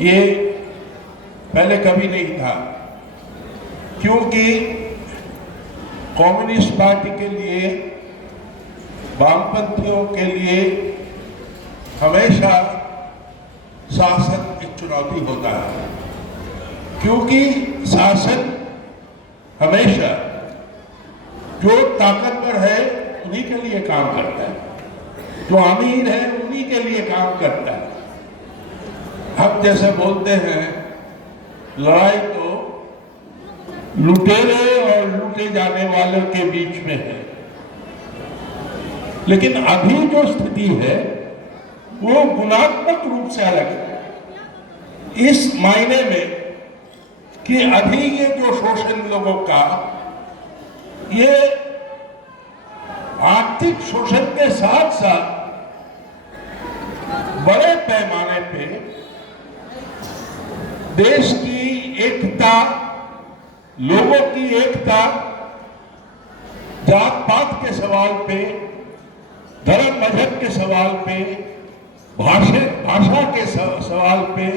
ये पहले कभी नहीं था, क्योंकि कम्युनिस्ट पार्टी के लिए, वामपंथियों के लिए हमेशा शासन एक चुनौती होता है, क्योंकि शासन हमेशा जो ताकतवर है उन्हीं के लिए काम करता है, जो अमीर है उन्हीं के लिए काम करता है। हम जैसे बोलते हैं लड़ाई तो लुटेरे और लूटे जाने वालों के बीच में है, लेकिन अभी जो स्थिति है वो गुणात्मक रूप से अलग है, इस मायने में कि अभी ये जो शोषण लोगों का, ये आर्थिक शोषण के साथ साथ बड़े पैमाने पे देश की एकता, लोगों की एकता, जात पात के सवाल पे, धर्म मजहब के सवाल पे, भाषा के सवाल पे,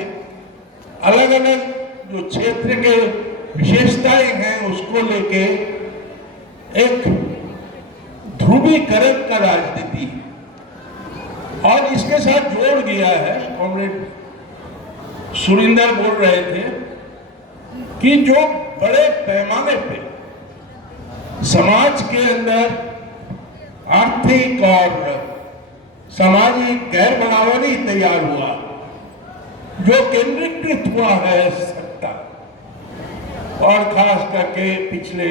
अलग अलग जो क्षेत्र के विशेषताएं हैं उसको लेके एक ध्रुवीकरण का राजनीति है। और इसके साथ जोड़ दिया है, कॉमरेड सुरिंदर बोल रहे थे कि जो बड़े पैमाने पे समाज के अंदर आर्थिक और सामाजिक गैर बराबरी तैयार हुआ, जो केंद्रीकृत हुआ है सत्ता, और खास करके पिछले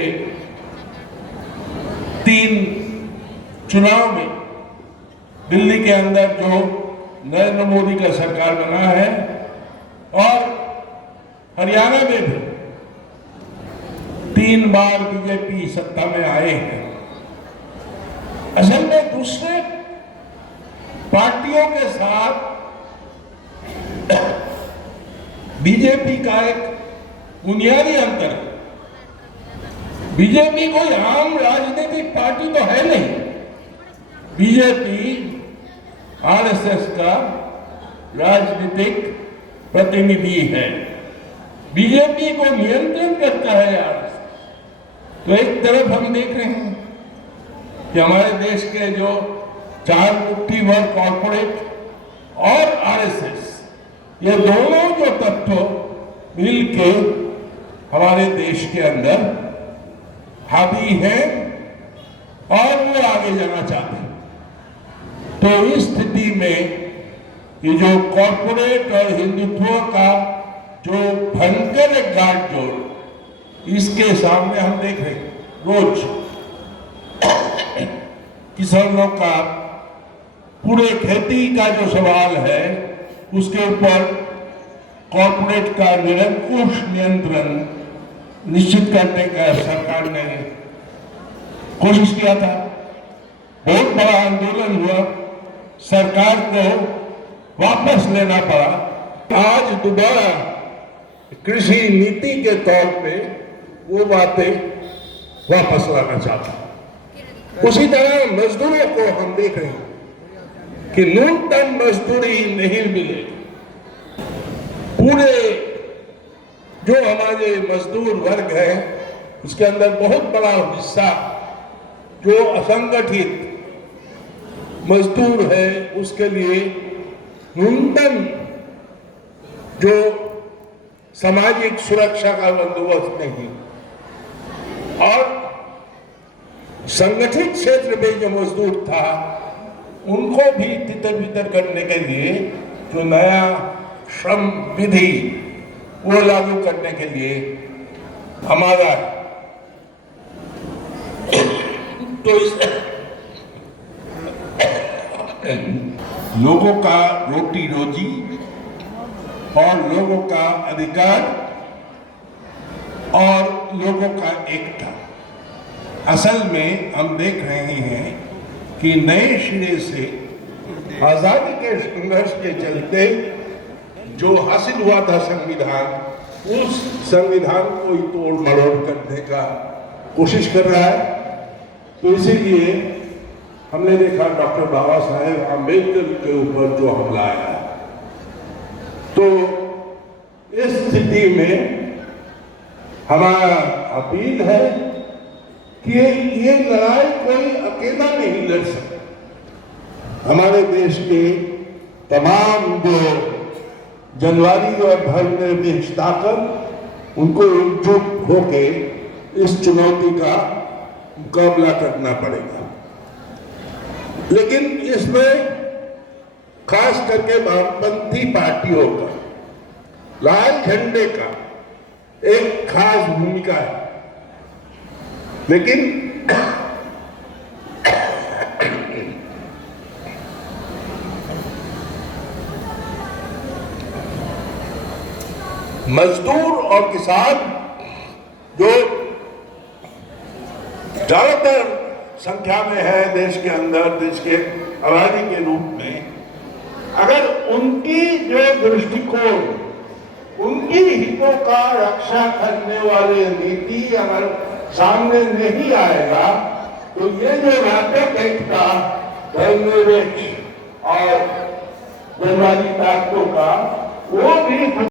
3 चुनाव में दिल्ली के अंदर जो नरेंद्र मोदी का सरकार बना है और हरियाणा में भी 3 बार बीजेपी सत्ता में आए हैं। असल में दूसरे पार्टियों के साथ बीजेपी का एक बुनियादी अंतर है। बीजेपी कोई आम राजनीतिक पार्टी तो है नहीं। बीजेपी आरएसएस का राजनीतिक प्रतिनिधि है। बीजेपी को नियंत्रण करता है आरएसएस। तो एक तरफ हम देख रहे हैं कि हमारे देश के जो 4 मुट्ठीभर कॉर्पोरेट और आरएसएस, ये दोनों जो तत्व मिलके हमारे देश के अंदर हावी हैं और वो आगे जाना चाहते हैं। तो इस स्थिति में ये जो कॉर्पोरेट और हिंदुत्व का जो भयंकर एक गाठजोड़, इसके सामने हम देख रहे हैं रोज किसानों का, पूरे खेती का जो सवाल है उसके ऊपर कॉर्पोरेट का निरंकुश नियंत्रण निश्चित करने का सरकार ने कोशिश किया था। बहुत बड़ा आंदोलन हुआ, सरकार को वापस लेना पड़ा। आज दोबारा कृषि नीति के तौर पे वो बातें वापस लाना चाहता है। उसी तरह मजदूरों को हम देख रहे हैं कि न्यूनतम मजदूरी नहीं मिले। पूरे जो हमारे मजदूर वर्ग है उसके अंदर बहुत बड़ा हिस्सा जो असंगठित मजदूर है, उसके लिए न्यूनतम जो सामाजिक सुरक्षा का बंदोबस्त नहीं, और संगठित क्षेत्र में जो मजदूर था उनको भी तितर बितर करने के लिए जो नया श्रम विधि वो लागू करने के लिए हमारा, तो इस लोगों का रोटी रोजी और लोगों का अधिकार और लोगों का एकता, असल में हम देख रहे हैं कि नए सिरे से आजादी के संघर्ष के चलते जो हासिल हुआ था संविधान, उस संविधान को ही तोड़ मरोड़ करने का कोशिश कर रहा है। तो इसीलिए हमने देखा डॉक्टर बाबा साहेब आम्बेडकर के ऊपर जो हमला आया, तो स्थिति में हमारा अपील है कि ये लड़ाई कोई अकेला नहीं लड़ सकता। हमारे देश के तमाम जो जनवादी और धर्मनिरपेक्ष ताकत, उनको एकजुट होके इस चुनौती का मुकाबला करना पड़ेगा। लेकिन इसमें खास करके वामपंथी पार्टियों का, लाल झंडे का एक खास भूमिका है। लेकिन मजदूर और किसान जो ज्यादातर संख्या में है देश के अंदर, देश के आबादी के रूप में, अगर उनकी जो दृष्टिकोण, उनकी हितों का रक्षा करने वाली नीति अगर सामने नहीं आएगा तो ये जो नाटक एकता, धर्मनिरपेक्ष और जनवादी ताकतों का, वो भी